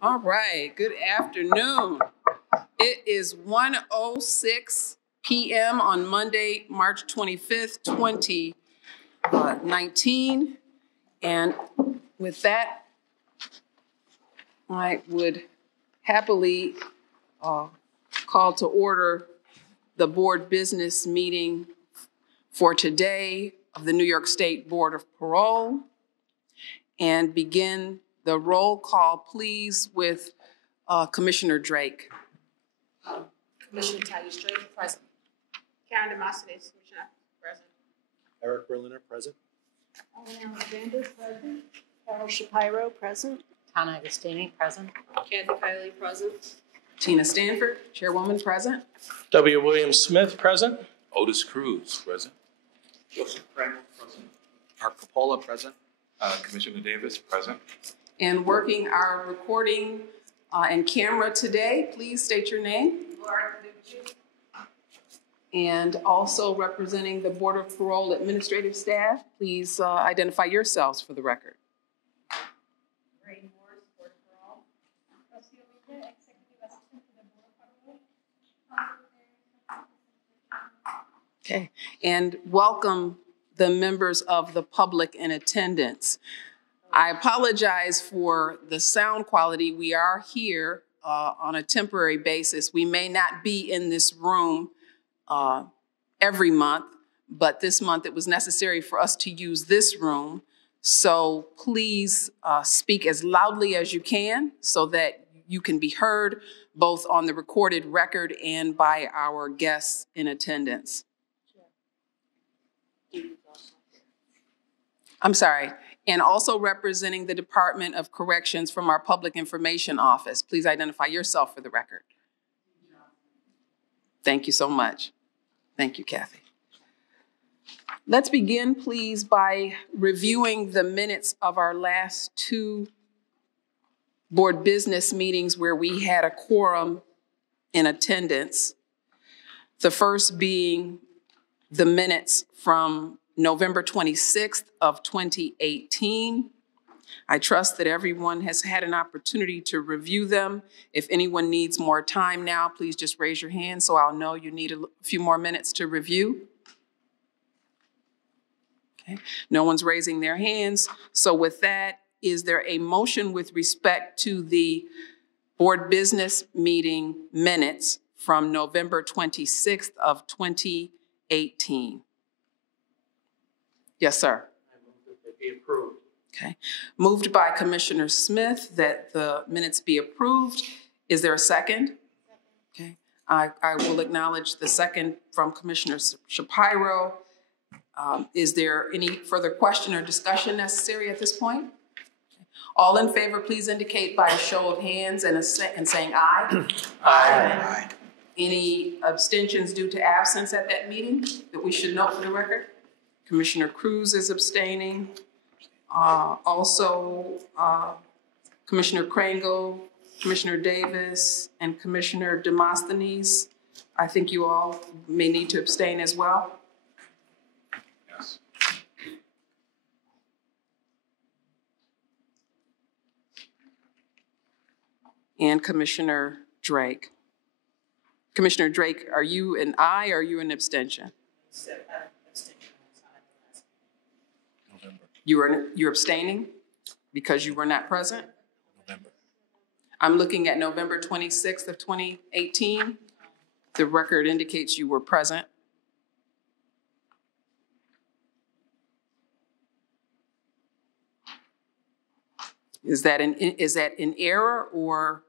All right, good afternoon. It is 1:06 p.m. on Monday, March 25th, 2019. And with that, I would happily call to order the board business meeting for today of the New York State Board of Parole and begin the roll call, please, with Commissioner Drake. Commissioner Titus Drake, present. Karen Demosthenes, Commissioner, present. Eric Berliner, present. Ellen Alexander, present. Carol Shapiro, present. Tana Agostini, present. Kathy Kiley, present. Tina Stanford, Chairwoman, present. W. William Smith, present. Otis Cruz, present. Joseph Frank, present. Mark Capola, present. Commissioner Davis, present. And working our recording and camera today, please state your name. And also representing the Board of Parole administrative staff, please identify yourselves for the record. Ray Morris, Board of Parole. Rocio Villa, Executive Assistant to the Board of Parole. Okay, and welcome the members of the public in attendance. I apologize for the sound quality. We are here on a temporary basis. We may not be in this room every month, but this month it was necessary for us to use this room. So please speak as loudly as you can so that you can be heard both on the recorded record and by our guests in attendance. I'm sorry. And also representing the Department of Corrections from our Public Information Office. Please identify yourself for the record. Thank you so much. Thank you, Kathy. Let's begin, please, by reviewing the minutes of our last two board business meetings where we had a quorum in attendance. The first being the minutes from November 26th of 2018. I trust that everyone has had an opportunity to review them. If anyone needs more time now, please just raise your hand so I'll know you need a few more minutes to review. Okay. No one's raising their hands. So with that, is there a motion with respect to the board business meeting minutes from November 26th of 2018? Yes, sir. I move that they be approved. Okay. Moved by Commissioner Smith that the minutes be approved. Is there a second? Okay. I will acknowledge the second from Commissioner Shapiro. Is there any further question or discussion necessary at this point? All in favor, please indicate by a show of hands and saying aye. Aye. Any abstentions due to absence at that meeting that we should note for the record? Commissioner Cruz is abstaining. Commissioner Krangle, Commissioner Davis, and Commissioner Demosthenes. I think you all may need to abstain as well. Yes. And Commissioner Drake. Commissioner Drake, are you an aye or are you an abstention? November. You're abstaining because you were not present? November. I'm looking at November 26th of 2018. The record indicates you were present. Is that an error or?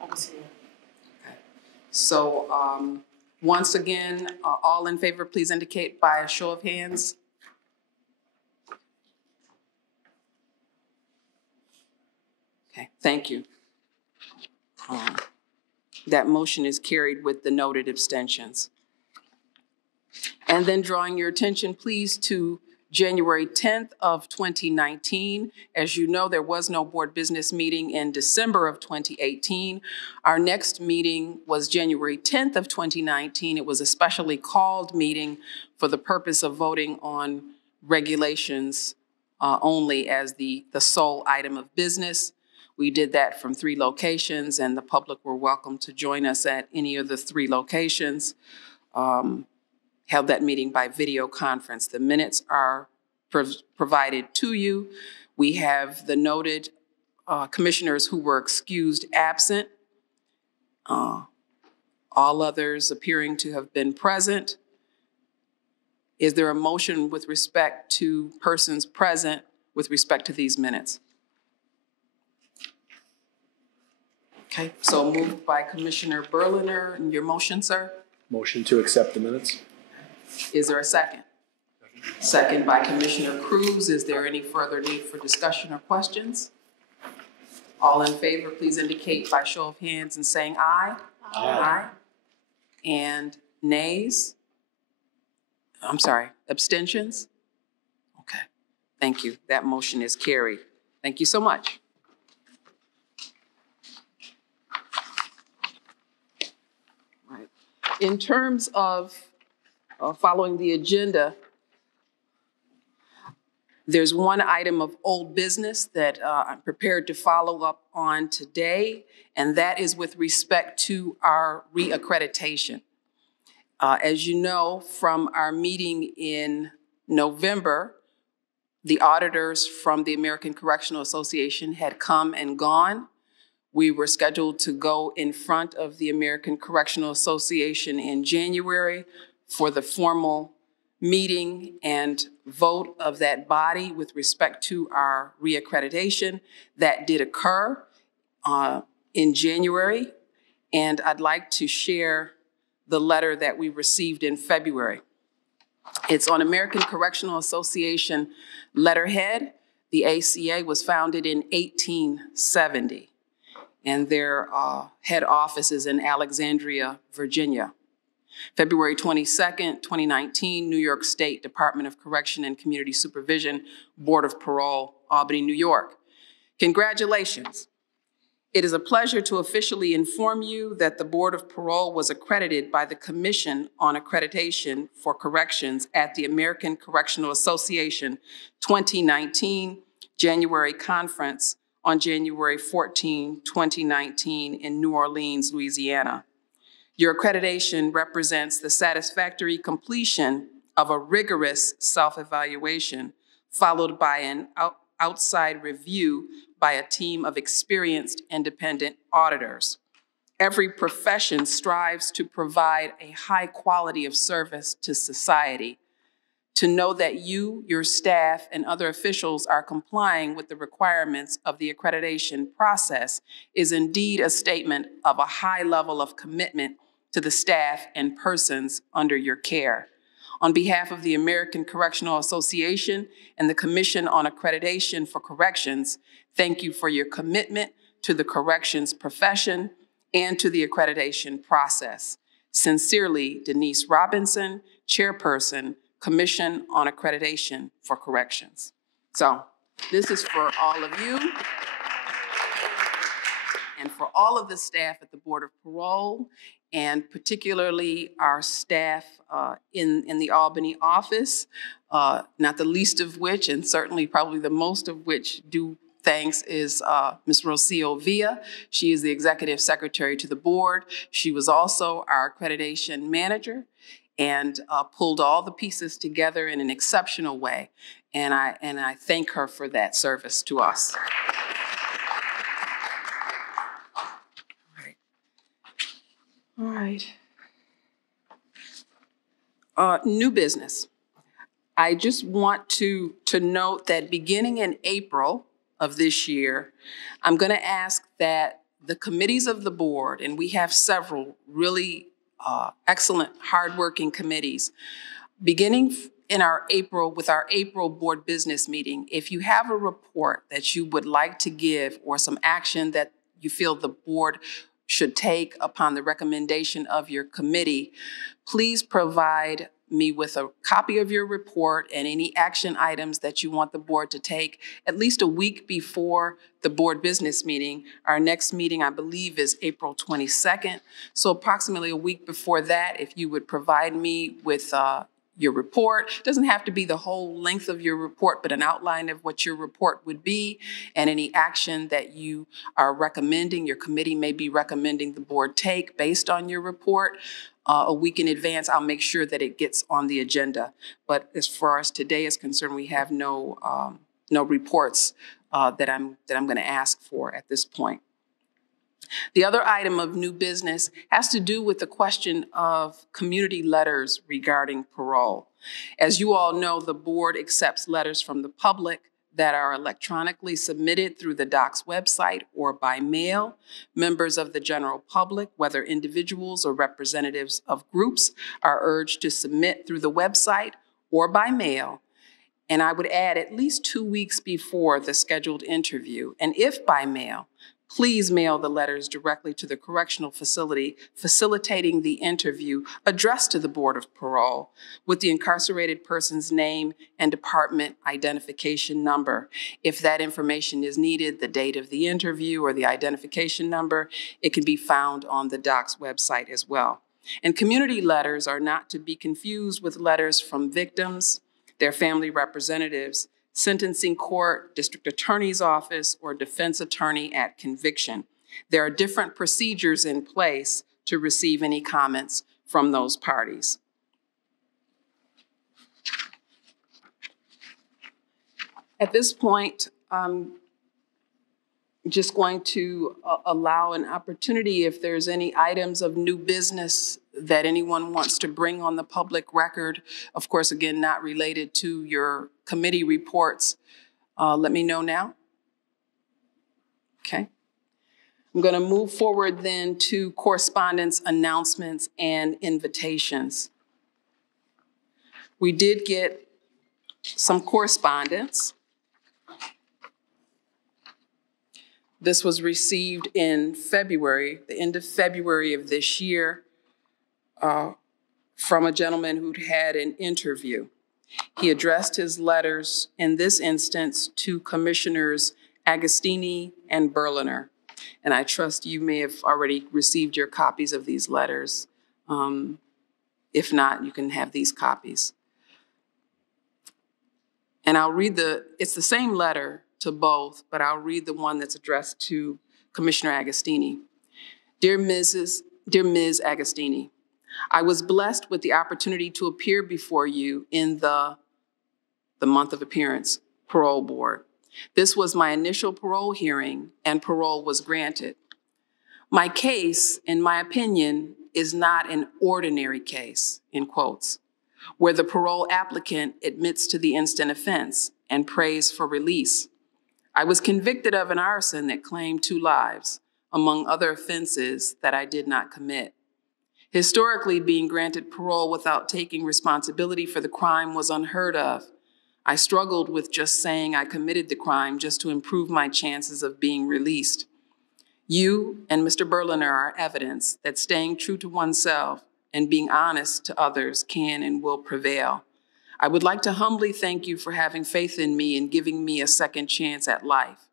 Okay. So once again, all in favor, please indicate by a show of hands. Okay, thank you. That motion is carried with the noted abstentions. And then drawing your attention, please, to January 10th of 2019. As you know, there was no board business meeting in December of 2018. Our next meeting was January 10th of 2019. It was a specially called meeting for the purpose of voting on regulations only as the sole item of business. We did that from 3 locations, and the public were welcome to join us at any of the 3 locations. Held that meeting by video conference. The minutes are provided to you. We have the noted commissioners who were excused absent, all others appearing to have been present. Is there a motion with respect to persons present with respect to these minutes? Okay, so moved by Commissioner Berliner. And your motion, sir? Motion to accept the minutes. Is there a second? Second by Commissioner Cruz. Is there any further need for discussion or questions? All in favor, please indicate by show of hands and saying aye. Aye. And nays? I'm sorry, abstentions? Okay, thank you. That motion is carried. Thank you so much. Right. In terms of following the agenda, there's one item of old business that I'm prepared to follow up on today, and that is with respect to our reaccreditation. As you know from our meeting in November, the auditors from the American Correctional Association had come and gone. We were scheduled to go in front of the American Correctional Association in January for the formal meeting and vote of that body with respect to our reaccreditation. That did occur in January, and I'd like to share the letter that we received in February. It's on American Correctional Association letterhead. The ACA was founded in 1870, and their head office is in Alexandria, Virginia. February 22nd, 2019, New York State Department of Correction and Community Supervision, Board of Parole, Albany, New York. Congratulations. It is a pleasure to officially inform you that the Board of Parole was accredited by the Commission on Accreditation for Corrections at the American Correctional Association 2019 January Conference on January 14, 2019 in New Orleans, Louisiana. Your accreditation represents the satisfactory completion of a rigorous self-evaluation followed by an outside review by a team of experienced independent auditors. Every profession strives to provide a high quality of service to society. To know that you, your staff, and other officials are complying with the requirements of the accreditation process is indeed a statement of a high level of commitment to the staff and persons under your care. On behalf of the American Correctional Association and the Commission on Accreditation for Corrections, thank you for your commitment to the corrections profession and to the accreditation process. Sincerely, Denise Robinson, Chairperson, Commission on Accreditation for Corrections. So this is for all of you and for all of the staff at the Board of Parole, and particularly our staff in the Albany office, not the least of which, and certainly probably the most of which do thanks is Ms. Rocio Villa. She is the Executive Secretary to the Board. She was also our accreditation manager and pulled all the pieces together in an exceptional way. And I thank her for that service to us. All right. New business. I just want to note that beginning in April of this year, I'm going to ask that the committees of the board, and we have several really excellent, hardworking committees, beginning in our April board business meeting, if you have a report that you would like to give or some action that you feel the board should take upon the recommendation of your committee, please provide me with a copy of your report and any action items that you want the board to take at least a week before the board business meeting. Our next meeting, I believe, is April 22nd. So approximately a week before that, if you would provide me with your report. It doesn't have to be the whole length of your report, but an outline of what your report would be and any action that you are recommending, your committee may be recommending the board take based on your report. A week in advance, I'll make sure that it gets on the agenda. But as far as today is concerned, we have no reports that I'm going to ask for at this point. The other item of new business has to do with the question of community letters regarding parole. As you all know, the board accepts letters from the public that are electronically submitted through the DOCS website or by mail. Members of the general public, whether individuals or representatives of groups, are urged to submit through the website or by mail. And I would add at least 2 weeks before the scheduled interview. And if by mail, please mail the letters directly to the correctional facility facilitating the interview addressed to the Board of Parole with the incarcerated person's name and department identification number. If that information is needed, the date of the interview or the identification number, it can be found on the DOCS website as well. And community letters are not to be confused with letters from victims, their family representatives, sentencing court, district attorney's office, or defense attorney at conviction. There are different procedures in place to receive any comments from those parties. At this point, I'm just going to allow an opportunity if there's any items of new business that anyone wants to bring on the public record. Of course, again, not related to your committee reports. Let me know now. Okay. I'm going to move forward then to correspondence, announcements, and invitations. We did get some correspondence. This was received in February, the end of February of this year, from a gentleman who'd had an interview. He addressed his letters in this instance to Commissioners Agostini and Berliner. And I trust you may have already received your copies of these letters. If not, you can have these copies. And I'll read it's the same letter to both, but I'll read the one that's addressed to Commissioner Agostini. Dear Ms. Agostini, I was blessed with the opportunity to appear before you in the month of appearance parole board. This was my initial parole hearing, and parole was granted. My case, in my opinion, is not an ordinary case, in quotes, where the parole applicant admits to the instant offense and prays for release. I was convicted of an arson that claimed 2 lives, among other offenses that I did not commit. Historically, being granted parole without taking responsibility for the crime was unheard of. I struggled with just saying I committed the crime just to improve my chances of being released. You and Mr. Berliner are evidence that staying true to oneself and being honest to others can and will prevail. I would like to humbly thank you for having faith in me and giving me a second chance at life.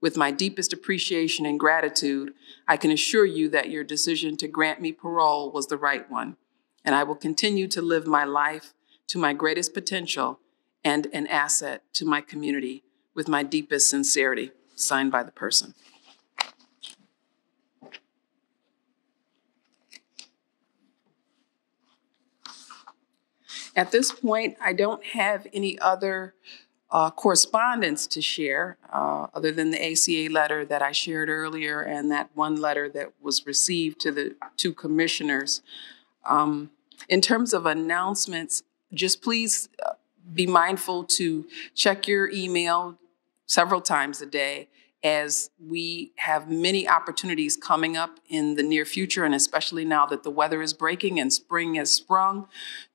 With my deepest appreciation and gratitude, I can assure you that your decision to grant me parole was the right one, and I will continue to live my life to my greatest potential and an asset to my community with my deepest sincerity. Signed by the person. At this point, I don't have any other correspondence to share other than the ACA letter that I shared earlier and that one letter that was received to the 2 commissioners. In terms of announcements, just please be mindful to check your email several times a day, as we have many opportunities coming up in the near future, and especially now that the weather is breaking and spring has sprung,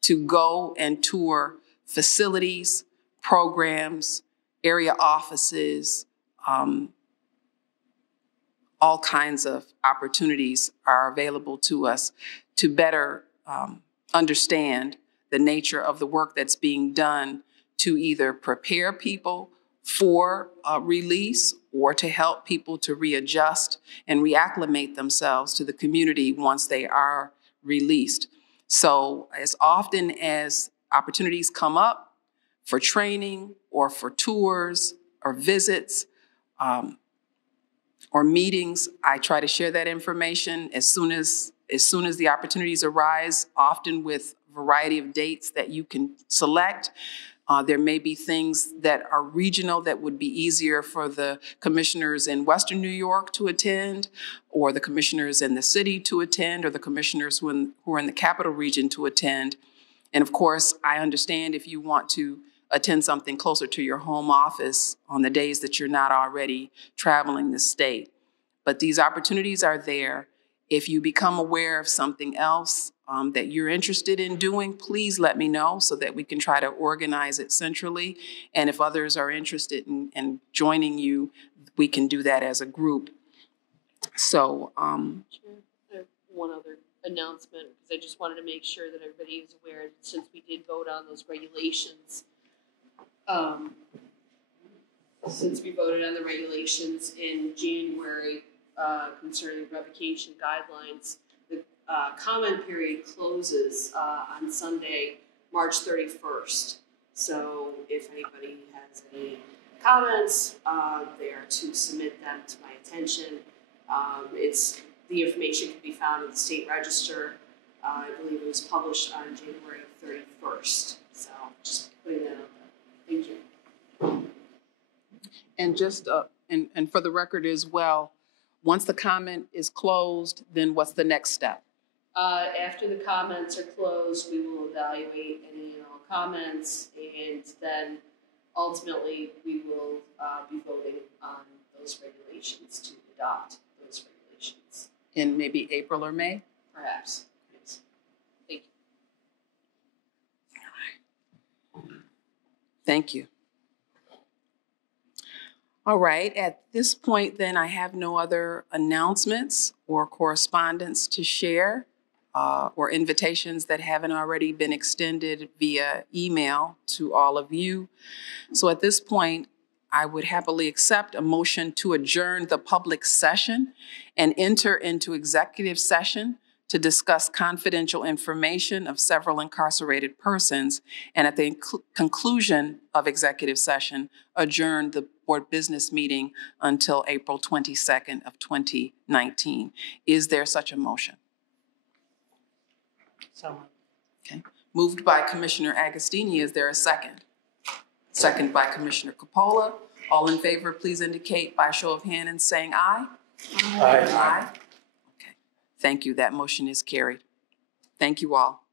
to go and tour facilities, programs, area offices. All kinds of opportunities are available to us to better understand the nature of the work that's being done to either prepare people for release or to help people to readjust and reacclimate themselves to the community once they are released. So as often as opportunities come up for training or for tours or visits or meetings, I try to share that information as soon as the opportunities arise, often with a variety of dates that you can select. There may be things that are regional that would be easier for the commissioners in Western New York to attend, or the commissioners in the city to attend, or the commissioners who are in the capital region to attend. And of course, I understand if you want to attend something closer to your home office on the days that you're not already traveling the state. But these opportunities are there. If you become aware of something else that you're interested in doing, please let me know so that we can try to organize it centrally. And if others are interested in joining you, we can do that as a group. So, I have one other announcement, because I just wanted to make sure that everybody is aware, since we did vote on those regulations. Since we voted on the regulations in January concerning revocation guidelines, the comment period closes on Sunday, March 31st. So if anybody has any comments, they are to submit them to my attention. The information can be found in the state register. I believe it was published on January 31st. So just putting that out there. Thank you. and just and for the record as well, once the comment is closed, then what's the next step? After the comments are closed, we will evaluate any and all comments, and then ultimately we will be voting on those regulations to adopt those regulations. In maybe April or May? Perhaps. Yes. Thank you. Thank you. All right, at this point then, I have no other announcements or correspondence to share or invitations that haven't already been extended via email to all of you. So at this point, I would happily accept a motion to adjourn the public session and enter into executive session to discuss confidential information of several incarcerated persons, and at the conclusion of executive session, adjourn the board business meeting until April 22nd of 2019. Is there such a motion? So Okay. Moved by Commissioner Agostini. Is there a second? Second by Commissioner Coppola. All in favor, please indicate by a show of hand and saying aye. Aye. Aye. Okay. Thank you. That motion is carried. Thank you all.